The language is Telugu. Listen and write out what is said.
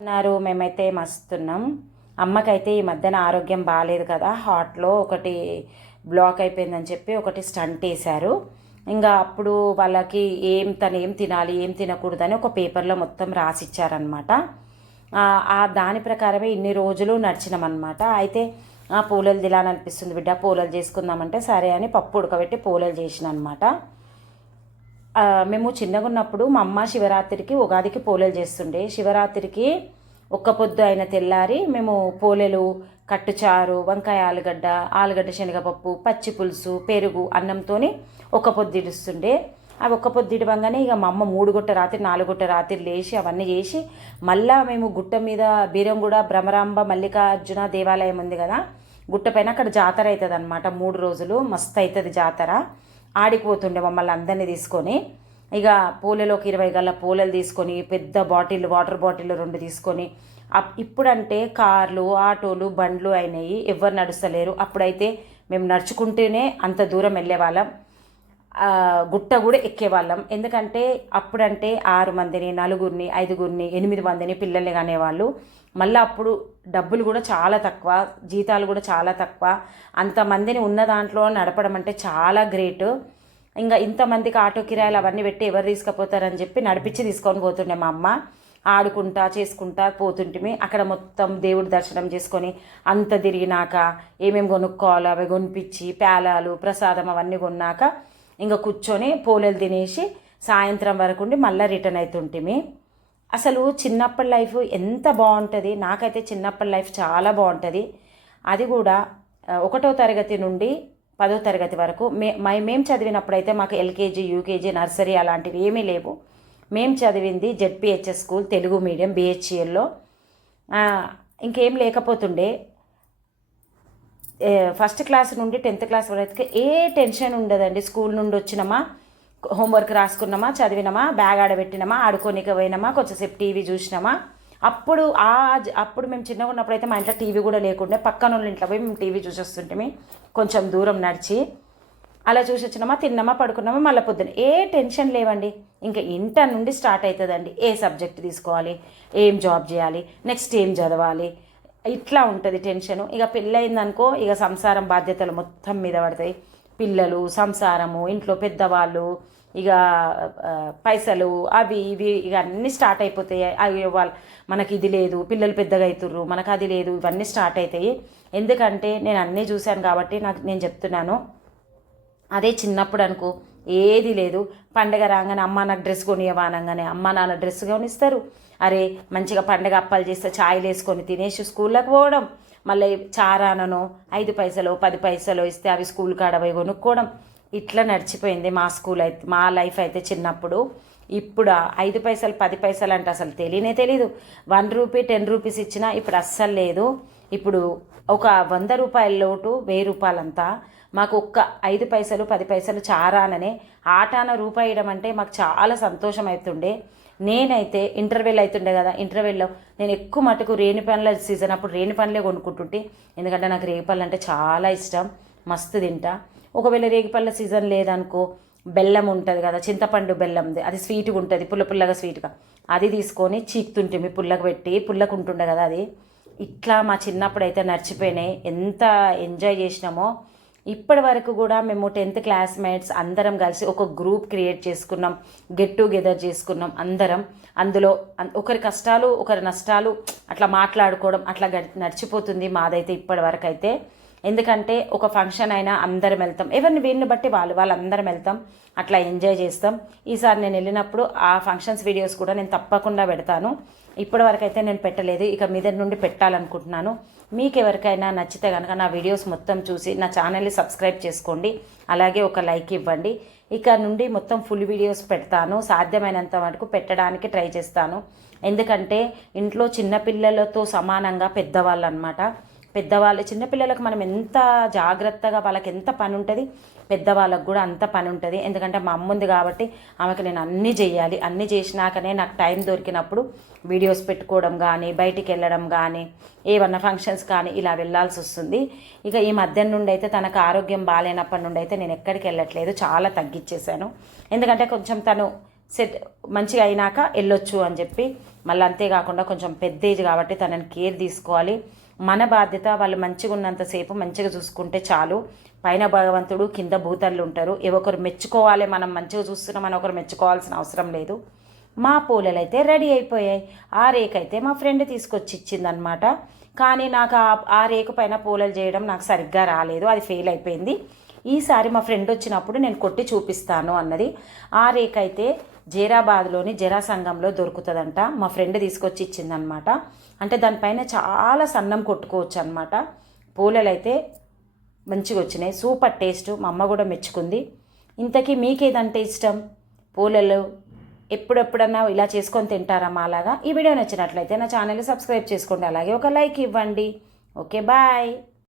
ఉన్నారు. మేమైతే మస్తున్నాం. అమ్మకైతే ఈ మధ్యన ఆరోగ్యం బాగాలేదు కదా. హార్ట్లో ఒకటి బ్లాక్ అయిపోయిందని చెప్పి ఒకటి స్టంట్ వేశారు. ఇంకా అప్పుడు వాళ్ళకి ఏం తను ఏం తినాలి ఏం తినకూడదని ఒక పేపర్లో మొత్తం రాసిచ్చారనమాట ఆ దాని ప్రకారమే ఇన్ని రోజులు నడిచినామన్నమాట. అయితే ఆ పూలలు తినాలనిపిస్తుంది బిడ్డ పూలలు చేసుకుందామంటే సరే అని పప్పు ఉడకబెట్టి పూలలు చేసిన అనమాట మేము చిన్నగా ఉన్నప్పుడు మా అమ్మ శివరాత్రికి ఉగాదికి పోలేలు చేస్తుండే. శివరాత్రికి ఒక్క పొద్దు అయిన తెల్లారి మేము పోలేలు కట్టుచారు వంకాయ ఆలుగడ్డ ఆలుగడ్డ శనగపప్పు పచ్చి పులుసు పెరుగు అన్నంతోని ఒక పొద్దుడుస్తుండే అవి ఒక్క పొద్దు ఇక మా అమ్మ మూడు గుట్ట రాత్రి నాలుగు గుట్ట రాత్రి లేచి అవన్నీ చేసి మళ్ళా మేము గుట్ట మీద బీరంగూడ భ్రమరాంబ మల్లికార్జున దేవాలయం ఉంది కదా గుట్టపైన అక్కడ జాతర అవుతుంది అనమాట మూడు రోజులు మస్తు అవుతుంది జాతర. ఆడిపోతుండే మమ్మల్ని అందరినీ తీసుకొని. ఇక పూలలోకి ఇరవై గల పూలలు తీసుకొని పెద్ద బాటిల్ వాటర్ బాటిల్ రెండు తీసుకొని. అప్- ఇప్పుడంటే కార్లు ఆటోలు బండ్లు అయినాయి. ఎవరు నడుస్తలేరు. అప్పుడైతే మేము నడుచుకుంటేనే అంత దూరం వెళ్ళేవాళ్ళం. గుట్ట కూడా ఎక్కేవాళ్ళం. ఎందుకంటే అప్పుడంటే ఆరు మందిని నలుగురిని ఐదుగురిని ఎనిమిది మందిని పిల్లల్ని కానేవాళ్ళు. మళ్ళీ అప్పుడు డబ్బులు కూడా చాలా తక్కువ జీతాలు కూడా చాలా తక్కువ. అంతమందిని ఉన్న దాంట్లో నడపడం అంటే చాలా గ్రేట్. ఇంకా ఇంతమందికి ఆటో కిరాయిలు అవన్నీ పెట్టి ఎవరు తీసుకుపోతారని చెప్పి నడిపించి తీసుకొని పోతుండే మా అమ్మ. ఆడుకుంటా చేసుకుంటా పోతుంటిమి. అక్కడ మొత్తం దేవుడి దర్శనం చేసుకొని అంత తిరిగినాక ఏమేమి కొనుక్కోవాలో అవి కొనిపించి పేలాలు ప్రసాదం అవన్నీ కొన్నాక ఇంకా కూర్చొని పోలేలు తినేసి సాయంత్రం వరకు ఉండి మళ్ళీ రిటర్న్ అవుతుంటిమి అసలు చిన్నప్పటి లైఫ్ ఎంత బాగుంటుంది? నాకైతే చిన్నప్పటి లైఫ్ చాలా బాగుంటుంది. అది కూడా ఒకటో తరగతి నుండి పదో తరగతి వరకు. మే మై మేము చదివినప్పుడైతే మాకు ఎల్కేజీ యూకేజీ నర్సరీ అలాంటివి ఏమీ లేవు. మేము చదివింది జెడ్పిహెచ్ఎస్ స్కూల్ తెలుగు మీడియం బిహెచ్సిఎల్లో ఇంకేం లేకపోతుండే. ఫస్ట్ క్లాస్ నుండి టెన్త్ క్లాస్ వరకు ఏ టెన్షన్ ఉండదండి. స్కూల్ నుండి వచ్చినామా హోంవర్క్ రాసుకున్నామా చదివినామా బ్యాగ్ ఆడబెట్టినామా ఆడుకోనిక పోయినామా కొంచెంసేపు టీవీ చూసినామా? అప్పుడు ఆ అప్పుడు మేము చిన్నగా ఉన్నప్పుడు అయితే మా ఇంట్లో టీవీ కూడా లేకుండే పక్కన వాళ్ళ ఇంట్లో పోయి మేము టీవీ చూసేస్తుంటే కొంచెం దూరం నడిచి. అలా చూసి వచ్చినామా తిన్నామా పడుకున్నామా మళ్ళీ పొద్దున ఏ టెన్షన్ లేవండి. ఇంకా ఇంటర్ నుండి స్టార్ట్ అవుతుందండి ఏ సబ్జెక్ట్ తీసుకోవాలి ఏం జాబ్ చేయాలి నెక్స్ట్ ఏం చదవాలి. ఇట్లా ఉంటుంది టెన్షన్. ఇక పెళ్ళయిందనుకో ఇక సంసారం బాధ్యతలు మొత్తం మీద పడతాయి. పిల్లలు సంసారము ఇంట్లో పెద్దవాళ్ళు ఇక పైసలు అవి ఇవి ఇక అన్నీ స్టార్ట్ అయిపోతాయి. అవి వాళ్ళు మనకి ఇది లేదు పిల్లలు పెద్దగా అవుతుర్రు మనకు అది లేదు ఇవన్నీ స్టార్ట్ అవుతాయి ఎందుకంటే నేను అన్నీ చూశాను కాబట్టి నాకు నేను చెప్తున్నాను. అదే చిన్నప్పుడు అనుకో ఏది లేదు. పండగ రాగానే అమ్మ నాకు డ్రెస్ కొనియవా అనగానే అమ్మ నాన్న డ్రెస్ కొనిస్తారు. అరే మంచిగా పండగ అప్పాలు చేస్తే ఛాయలు వేసుకొని తినేసి స్కూల్లోకి పోవడం. మళ్ళీ చారానను ఐదు పైసలు పది పైసలు ఇస్తే అవి స్కూల్ కాడ పోయి కొనుక్కోవడం. ఇట్లా నడిచిపోయింది మా స్కూల్ అయితే మా లైఫ్ అయితే చిన్నప్పుడు. ఇప్పుడు ఐదు పైసలు పది పైసలు అంటే అసలు తెలియనే తెలీదు. వన్ రూపీ టెన్ రూపీస్ ఇచ్చినా ఇప్పుడు అస్సలు లేదు. ఇప్పుడు ఒక వంద రూపాయల లోటు వెయ్యి రూపాయలంతా మాకు ఒక్క ఐదు పైసలు పది పైసలు చారాననే ఆటాన రూపాయి ఇవ్వడం అంటే మాకు చాలా సంతోషం అవుతుండే నేనైతే ఇంటర్వెల్ అవుతుండే కదా ఇంటర్వెల్లో నేను ఎక్కువ మటుకు రేణి పనుల సీజన్ అప్పుడు రేణి పనులే కొనుక్కుంటుంటే. ఎందుకంటే నాకు రేగి అంటే చాలా ఇష్టం. మస్తు తింటా. ఒకవేళ రేగిపళ్ళ సీజన్ లేదనుకో బెల్లం ఉంటుంది కదా చింతపండు బెల్లంది అది స్వీట్గా ఉంటుంది పుల్ల పుల్లగా స్వీట్గా అది తీసుకొని చీకుతుంటే పుల్లకు పెట్టి పుల్లకు ఉంటుండే కదా అది. ఇట్లా మా చిన్నప్పుడు అయితే నడిచిపోయినాయి. ఎంత ఎంజాయ్ చేసినామో ఇప్పటి వరకు కూడా మేము టెన్త్ క్లాస్మేట్స్ అందరం కలిసి ఒక గ్రూప్ క్రియేట్ చేసుకున్నాం. గెట్ టుగెదర్ చేసుకున్నాం అందరం. అందులో ఒకరి కష్టాలు ఒకరి నష్టాలు అట్లా మాట్లాడుకోవడం అట్లా గడి- నడిచిపోతుంది మాదైతే ఇప్పటి వరకు అయితే ఎందుకంటే ఒక ఫంక్షన్ అయినా అందరం వెళ్తాం. ఎవరిని వీళ్ళని బట్టి వాళ్ళు వాళ్ళందరం వెళ్తాం. అట్లా ఎంజాయ్ చేస్తాం. ఈసారి నేను వెళ్ళినప్పుడు ఆ ఫంక్షన్స్ వీడియోస్ కూడా నేను తప్పకుండా పెడతాను. ఇప్పటి వరకు అయితే నేను పెట్టలేదు. ఇక మీద నుండి పెట్టాలనుకుంటున్నాను. మీకు ఎవరికైనా నచ్చితే కనుక నా వీడియోస్ మొత్తం చూసి నా ఛానల్ని సబ్స్క్రైబ్ చేసుకోండి. అలాగే ఒక లైక్ ఇవ్వండి. ఇక నుండి మొత్తం ఫుల్ వీడియోస్ పెడతాను. సాధ్యమైనంత వరకు పెట్టడానికి ట్రై చేస్తాను. ఎందుకంటే ఇంట్లో చిన్నపిల్లలతో సమానంగా పెద్దవాళ్ళు అనమాట పెద్దవాళ్ళు చిన్నపిల్లలకు మనం ఎంత జాగ్రత్తగా వాళ్ళకి ఎంత పని ఉంటుంది పెద్దవాళ్ళకు కూడా అంత పని ఉంటుంది ఎందుకంటే మా అమ్మ ఉంది కాబట్టి ఆమెకి నేను అన్నీ చేయాలి. అన్నీ చేసినాకనే నాకు టైం దొరికినప్పుడు వీడియోస్ పెట్టుకోవడం కానీ బయటికి వెళ్ళడం కానీ ఏమన్నా ఫంక్షన్స్ కానీ ఇలా వెళ్ళాల్సి వస్తుంది. ఇక ఈ మధ్య నుండి అయితే తనకు ఆరోగ్యం బాగాలేనప్పటి నుండి అయితే నేను ఎక్కడికి వెళ్ళట్లేదు. చాలా తగ్గించేశాను. ఎందుకంటే కొంచెం తను సెట్ మంచిగా అయినాక వెళ్ళొచ్చు అని చెప్పి మళ్ళీ అంతేకాకుండా కొంచెం పెద్ద ఏజ్ కాబట్టి తనని కేర్ తీసుకోవాలి. మన బాధ్యత వాళ్ళు మంచిగా ఉన్నంతసేపు మంచిగా చూసుకుంటే చాలు. పైన భగవంతుడు కింద భూతల్లు ఉంటారు. ఎవరు మెచ్చుకోవాలి మనం మంచిగా చూస్తున్నామని ఒకరు మెచ్చుకోవాల్సిన అవసరం లేదు. మా పూలలు అయితే రెడీ అయిపోయాయి. ఆ రేక్ అయితే మా ఫ్రెండ్ తీసుకొచ్చి ఇచ్చిందనమాట కానీ నాకు ఆ ఆ రేకు పైన పూలలు చేయడం నాకు సరిగ్గా రాలేదు. అది ఫెయిల్ అయిపోయింది. ఈసారి మా ఫ్రెండ్ వచ్చినప్పుడు నేను కొట్టి చూపిస్తాను అన్నది. ఆ రేక్ అయితే జీరాబాద్లోని జరా సంఘంలో దొరుకుతుందంట. మా ఫ్రెండ్ తీసుకొచ్చి ఇచ్చిందనమాట. అంటే దానిపైన చాలా సన్నం కొట్టుకోవచ్చు అనమాట పూలలు అయితే మంచిగా వచ్చినాయి సూపర్ టేస్ట్. మా అమ్మ కూడా మెచ్చుకుంది. ఇంతకీ మీకేదంటే ఇష్టం? పూలలు ఎప్పుడెప్పుడన్నా ఇలా చేసుకొని తింటారా మా అలాగా? ఈ వీడియో నచ్చినట్లయితే నా ఛానల్ సబ్స్క్రైబ్ చేసుకోండి. అలాగే ఒక లైక్ ఇవ్వండి. Okay bye.